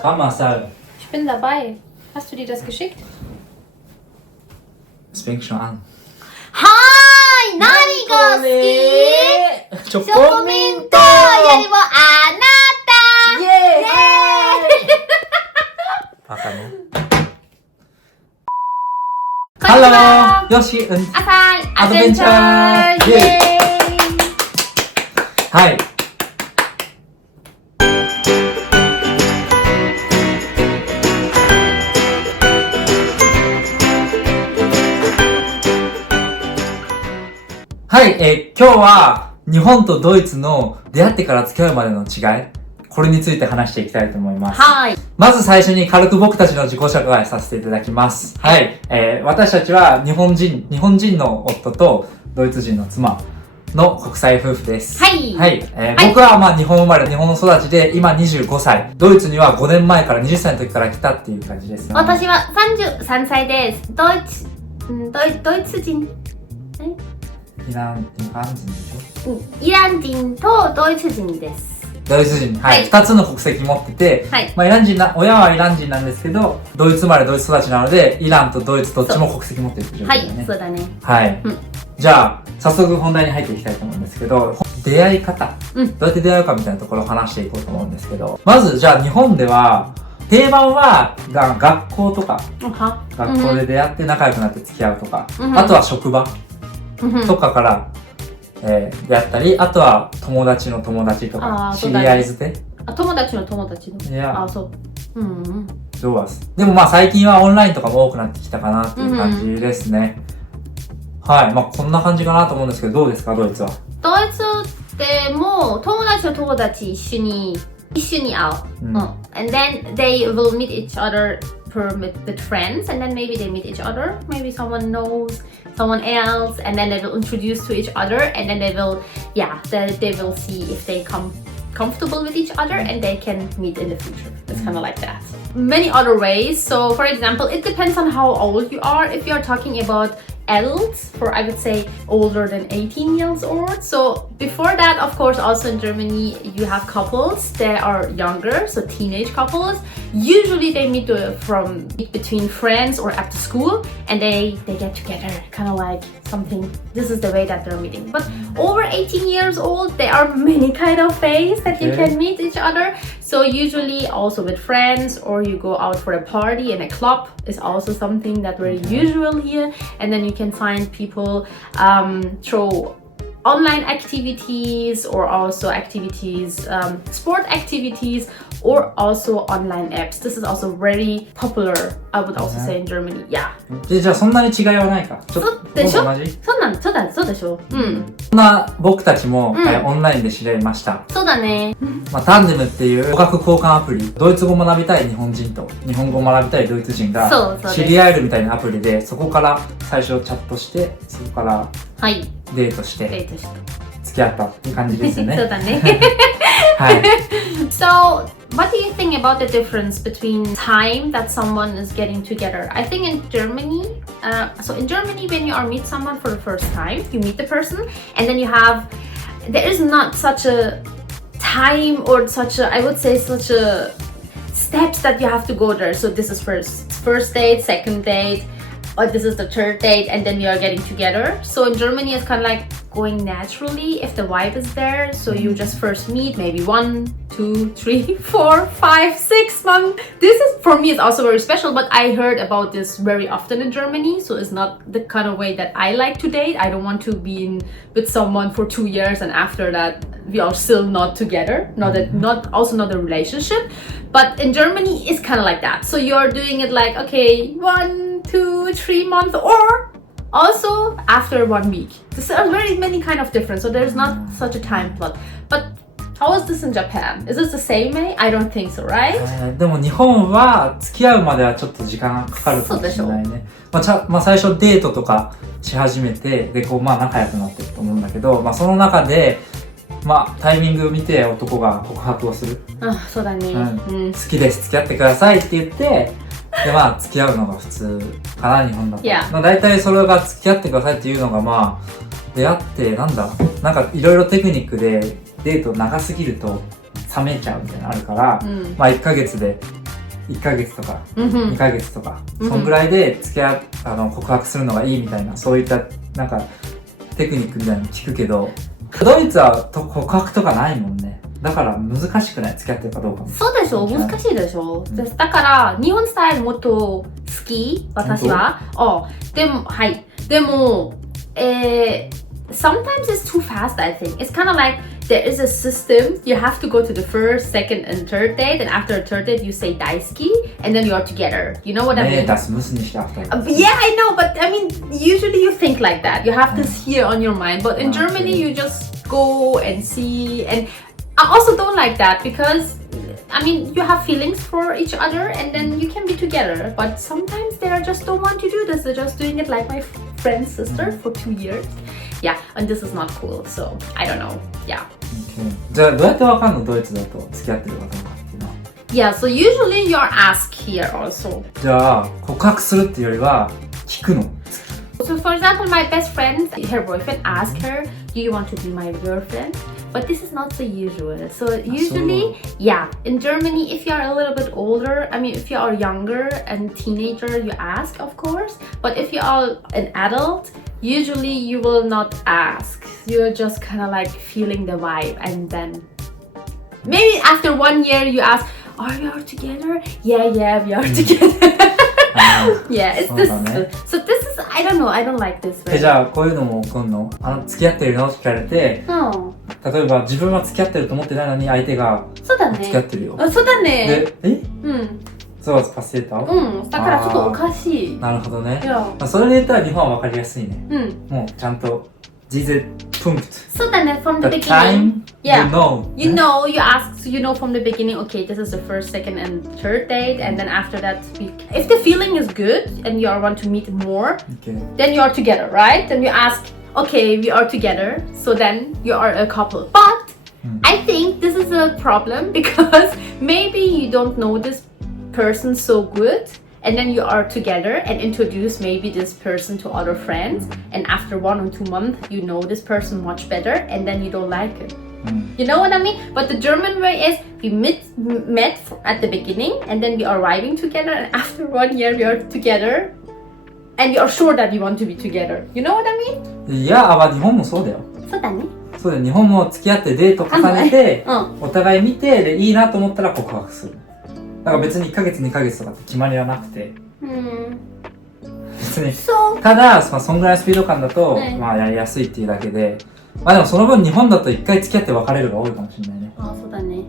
Komm, Marcel. Ich bin dabei. Hast du dir das geschickt? Es fängt schon an. Hi! Nani ga suki? チョチョコミントよりもあなたイエーイバカね。こんにちは Hello! よし、うん。浅いアドベンチャーイアドベンチャーイエエーイはい。はい、今日は日本とドイツの出会ってから付き合うまでの違い、これについて話していきたいと思います。はい。まず最初に軽く僕たちの自己紹介させていただきます。はい、私たちは日本人の夫とドイツ人の妻の国際夫婦です。はい。はい、僕はまあ日本生まれ、日本育ちで今25歳。ドイツには5年前から20歳の時から来たっていう感じです、ね。私は33歳です。ドイツ人。イラン人でしょ？イラン人とドイツ人です。ドイツ人、はい。2つの国籍持ってて、はい。まあ親はイラン人なんですけど、ドイツ生まれ、ドイツ育ちなので、イランとドイツどっちも国籍持ってるって状況だよね。はい、そうだね。はい。じゃあ、早速本題に入っていきたいと思うんですけど、出会い方。どうやって出会うかみたいなところを話していこうと思うんですけど、まずじゃあ日本では、定番は学校とか、学校で出会って仲良くなって付き合うとか、あとは職場とかから、出会ったり、あとは友達の友達とか、知り合いづて。友達の友達の。いや、そう。どうはでもまあ最近はオンラインとかも多くなってきたかなっていう感じですね。はい。まあこんな感じかなと思うんですけど、どうですか、ドイツは。ドイツってもう友達の友達一緒に会う。And then they will meet each other with friends, and then maybe they meet each other. Maybe someone knows someone else, and then they will introduce to each other, and then they will see if they come comfortable with each other and they can meet in the future. It's kind of like that. Many other ways. So for example, it depends on how old you are. If you are talking about adults, for I would say older than 18 years old. So before that, of course, also in Germany, you have couples that are younger, so teenage couples. Usually they meet between friends or after school, and they get together, kind of like something. This is the way that they're meeting. But over 18 years old, there are many kind of ways that you can meet each other. So usually also with friends, or you go out for a party in a club is also something that very usual here. And then you can find people through online activities, or also activities, sport activities, or also online apps. This is also very popular, I would also say, in Germany. Yeah. じゃあそんなに違いはないか。そうでしょ？同じ？そうでしょ。そんな僕たちも、オンラインで知り合いました。そうだね。まあタンデムっていう語学交換アプリ、ドイツ語を学びたい日本人と日本語を学びたいドイツ人が知り合えるみたいなアプリで、そこから最初チャットして、そこからデートして付き合ったっていう感じですよね。そうだね。はい。So, what do you think about the difference between time that someone is getting together? I think in Germany, in Germany, when you meet someone for the first time, you meet the person, and then there is not such a time or I would say such a steps that you have to go there. So this is first date, second date, or this is the third date, and then you are getting together. So in Germany, it's kind of like going naturally if the vibe is there. So you just first meet maybe 1, 2, 3, 4, 5, 6 months. This is for me is also very special, but I heard about this very often in Germany. So it's not the kind of way that I like to date. I don't want to be with someone for 2 years and after that we are still not together. Not a relationship. But in Germany, it's kind of like that. So you're doing it like, okay, 1, 2, 3 months, or also after 1 week. There are very many kind of difference. So there's not such a time plot. But how is this in Japan? Is this the same way? I don't think so, right? でも日本は付き合うまではちょっと時間がかかるかもしれないね。まあ最初デートとかし始めて、でこう仲良くなってると思うんだけど、その中でタイミングを見て男が告白をする。そうだね。好きです、付き合ってくださいって言って、でまあ付き合うのが普通かな、日本だと。Yeah. まあ大体それが付き合ってくださいっていうのがまあ出会ってなんかいろいろテクニックでデート長すぎると冷めちゃうみたいなのあるから、まあ1ヶ月とか2ヶ月とか、そんぐらいで告白するのがいいみたいな、そういったなんかテクニックみたいなの聞くけど、ドイツは告白とかないもんね。だから難しくない？付き合ってるかどうかも。そうでしょ、難しいでしょ。だから日本スタイルもっと好き、私は。でも、はい。でも、sometimes it's too fast, I think. It's kind of like there is a system. You have to go to the first, second, and third date, and after a third date, you say daisuki, and then you are together. You know what I mean? Das müssen nicht after. Yeah, I know, but I mean, usually you think like that. You have this here on your mind. But in Germany, you just go and see. And I also don't like that because, I mean, you have feelings for each other, and then you can be together. But sometimes they just don't want to do this. They're just doing it like my friend's sister for 2 years. Yeah, and this is not cool, so I don't know. Yeah. Okay. じゃあどうやってわかんの？ドイツだと付き合ってるかどうかっていうのは。Yeah, so usually you're asked here also. じゃあ告白するっていうよりは聞くの。So for example, my best friend, her boyfriend asked her, "Do you want to be my girlfriend?" But this is not the usual. So usually, yeah, in Germany, if you're a little bit older, I mean, if you are younger and teenager, you ask, of course. But if you are an adult, usually you will not ask. You're just kind of like feeling the vibe, and then maybe after 1 year you ask, "Are we all together?" Yeah, we are together. Yeah, it's this. So this is, I don't know, I don't like this way. じゃあこういうのも起こんの？付き合ってるのって聞かれて、例えば自分は付き合ってると思ってないのに相手が付き合ってるよ。そうだね。で、そうパスエーター？だからちょっとおかしい。なるほどね。それで言ったら日本は分かりやすいね。もうちゃんとdiese Punkt. そうだね、from the beginning. Time, yeah. You know, you ask, so you know from the beginning, okay, this is the first, second, and third date, and then after that, if the feeling is good and you want to meet more, then you are together, right? Then you ask, okay, we are together, so then you are a couple. But I think this is a problem because maybe you don't know this person so good. And then you are together and introduce maybe this person to other friends, and after 1 or 2 months you know this person much better, and then you don't like it. You know what I mean? But the German way is we met at the beginning, and then we are arriving together, and after 1 year we are together, and you are sure that you want to be together. You know what I mean? いや、日本もそうだよ。そうだね。そうだよ。日本も付き合ってデート重ねて、お互い見てでいいなと思ったら告白する。だから別に1ヶ月2ヶ月とかって決まりはなくて、別にただそんぐらいのスピード感だと、まあやりやすいっていうだけで、まあでもその分日本だと1回付き合って別れるが多いかもしれないね。そうだね。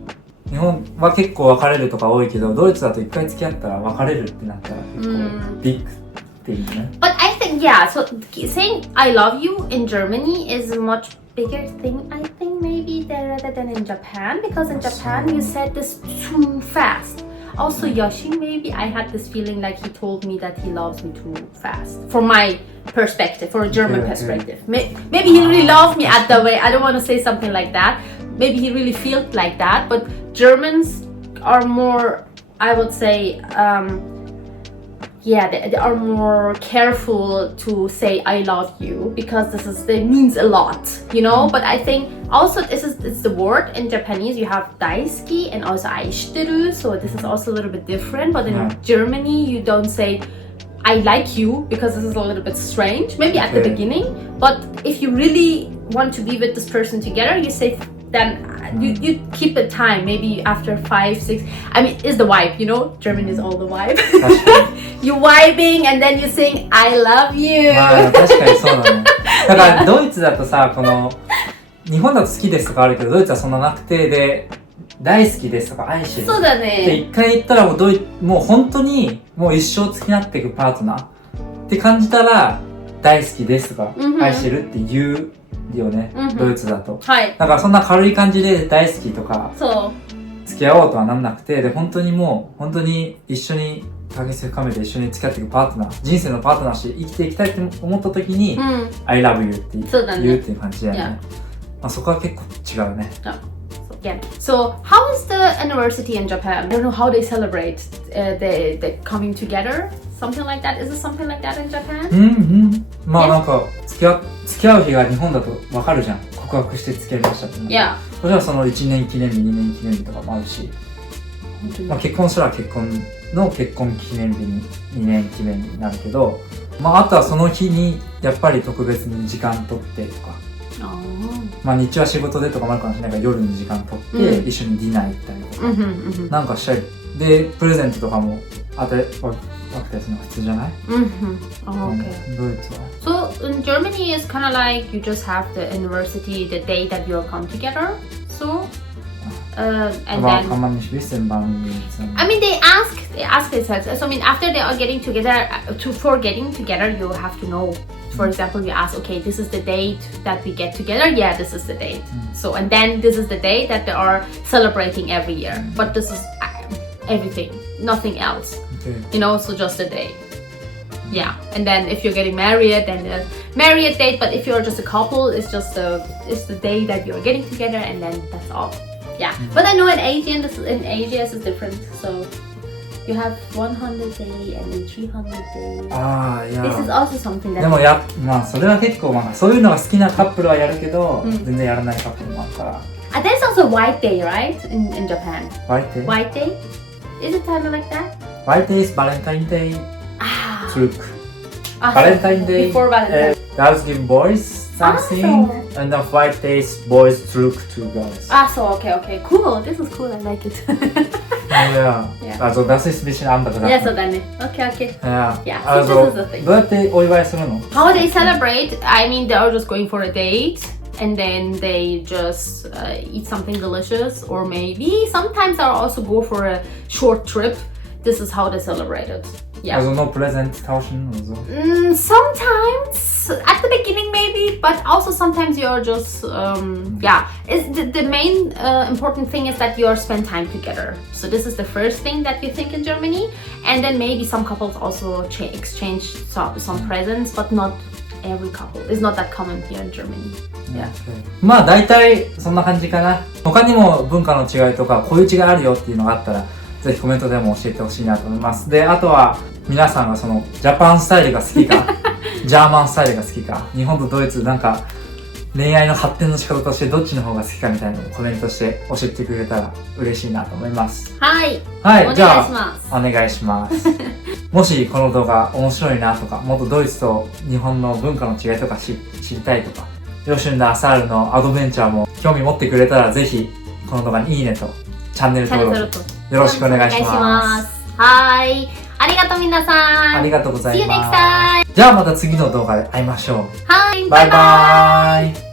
日本は結構別れるとか多いけど、ドイツだと1回付き合ったら別れるってなったら結構ビッグっていうね。But I think yeah, so saying I love you in Germany is a much bigger thing, I think, maybe rather than in Japan, because in Japan you said this too fast. Also, Yoshi, maybe I had this feeling like he told me that he loves me too fast. From my perspective, for a German perspective. Maybe he really loves me at the way. I don't want to say something like that. Maybe he really feels like that. But Germans are more, I would say, they are more careful to say I love you because it means a lot, you know. But I think also it's the word in Japanese. You have daisuki and also aishiteru, so this is also a little bit different. But in Germany, you don't say I like you because this is a little bit strange. Maybe at the beginning, but if you really want to be with this person together, you say then you keep it time, maybe after 5, 6. I mean, it's the vibe, you know. German is all the vibe. You vibing and then you sing I love you. まあ確かにそうだね。だからドイツだとさ、この日本だと好きですとかあるけど、ドイツはそんななくて、で大好きですとか愛してる。そうだね。で一回言ったらもう本当にもう一生付き合っていくパートナーって感じたら大好きですとか愛してるって言うよね、ドイツだと。はい。だからそんな軽い感じで大好きとか付き合おうとはなんなくて、で本当に一緒に関係性深めて一緒に付き合っていくパートナー、人生のパートナーとして生きていきたいって思った時に、I love you って言うっていう感じだよね。まあそこは結構違うね。again. So how is the anniversary in Japan? I don't know how they celebrate the coming together. Something like that. Is it something like that in Japan? まあなんか付き合う日が日本だとわかるじゃん。告白して付き合いましたって。Yeah. それはその1年記念日、2年記念日とかもあるし、まあ結婚したら結婚記念日に2年記念日になるけど、まああとはその日にやっぱり特別に時間取ってとか。まあ日中は仕事でとかもあるかもしれないから夜に時間取って一緒にディナー行ったりとか、なんかしたりでプレゼントとかもあてわけたやつの普通じゃない？ドイツは。So in Germany it's kind of like you just have the anniversary, the day that you all come together. So and then kann man nicht wissen, wann I mean they ask themselves. So I mean after they are getting together, for getting together you have to know. For example, you ask, okay, this is the date that we get together. Yeah, this is the date. So, and then this is the day that they are celebrating every year. But this is everything, nothing else. Okay. You know, so just a day. Yeah, and then if you're getting married, then the married date. But if you're just a couple, it's the day that you're getting together, and then that's all. Yeah. But I know in Asia, this is different. So. You have 100 days and then 300 days. This is also something that. でもまあそれは結構まあそういうのが好きなカップルはやるけど、全然やらないカップルもあるから。There's also White Day, right? In Japan. White Day. White Day. Is it kind of like that? White Day is Valentine's Day. Truk. So Valentine's Day. Before Valentine's. Girls give boys something, and then White Days boys truk to girls. So okay, cool. This is cool. I like it. Yeah. Also das ist ein bisschen andere Sache. Ja, so dann. Okay. Ja. Yeah. Also so this is the thing. どうやってお祝いするの？ How they celebrate? I mean, they are just going for a date. And then they just eat something delicious, or maybe sometimes they'll also go for a short trip. This is how they celebrate it. Yeah. Also no present tauschen oder so? Sometimes at the beginning maybe, but also sometimes you're just the main important thing is that you spend time together. So this is the first thing that you think in Germany, and then maybe some couples also exchange some presents, but not every couple. It's not that common here in Germany. Yeah. まあ大体そんな感じかな。他にも文化の違いとかこういう違いあるよっていうのがあったらぜひコメントでも教えてほしいなと思います。で、あとは皆さんがそのジャパンスタイルが好きかジャーマンスタイルが好きか、日本とドイツなんか恋愛の発展の仕方としてどっちの方が好きかみたいなのをコメントして教えてくれたら嬉しいなと思います。はい、じゃあお願いしますもしこの動画面白いなとか、もっとドイツと日本の文化の違いとか知りたいとか、ヨシュンダーサールのアドベンチャーも興味持ってくれたらぜひこの動画にいいねとチャンネル登録よろしくお願いします。はい、ありがとう皆さん。ありがとうございます。 See you next time. じゃあまた次の動画で会いましょう。はい、バイバイ。